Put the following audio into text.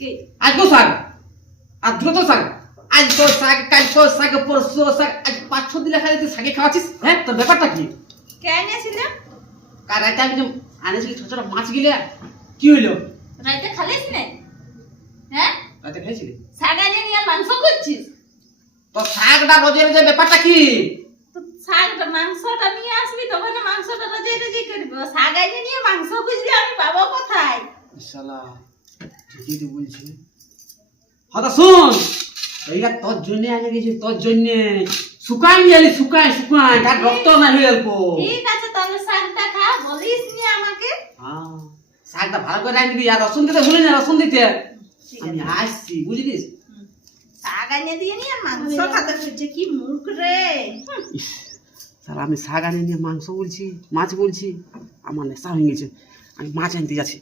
কি আজ তো শাক আজ তো শাক আজ তো শাক কাল তো শাক পরশু শাক আজ 5-6 দিন লেখা তুই শাকে খাওয়াছিস হ্যাঁ তোর ব্যাপারটা কি কে এনেছিল কার রাতে আমি যে আনেছিলি ছোট ছোট মাছ গিলে কি হইলো রাইতে খালিস না হ্যাঁ রাতে খাইছিলি শাক এনে নিয়ে আর মাংস করছিস তো শাকটা রোজের যে ব্যাপারটা কি তো শাকটা মাংসটা নিয়ে আসবি তখন মাংসটা রোজে করবি শাক এনে নিয়ে মাংস খুঁজলে আমি পাবো কোথায় শালা ঠিকই তো বলছিস হতা শুন এইটা তোর জন্য আনে গেছি তোর জন্য শুকাই গেলি শুকাই শুকাই তার রক্ত না হয়ে গেল ঠিক আছে তাহলে শাকটা খা বলিস নি আমাকে হ্যাঁ শাকটা ভালো করে রাঁধবি আর রসুন দিতে ভুলে না রসুন দিতে ঠিক আমি আছে আসছি বুঝলিস শাক এনে দিয়ে নিয়ে মাংস খাতে খুঁজছে কি মুখ রে স্যার আমি শাক আনে নিয়ে মাংস বলছি মাছ বলছি আমার নেশা হয়ে গেছে আমি মাছ আনতে যাচ্ছি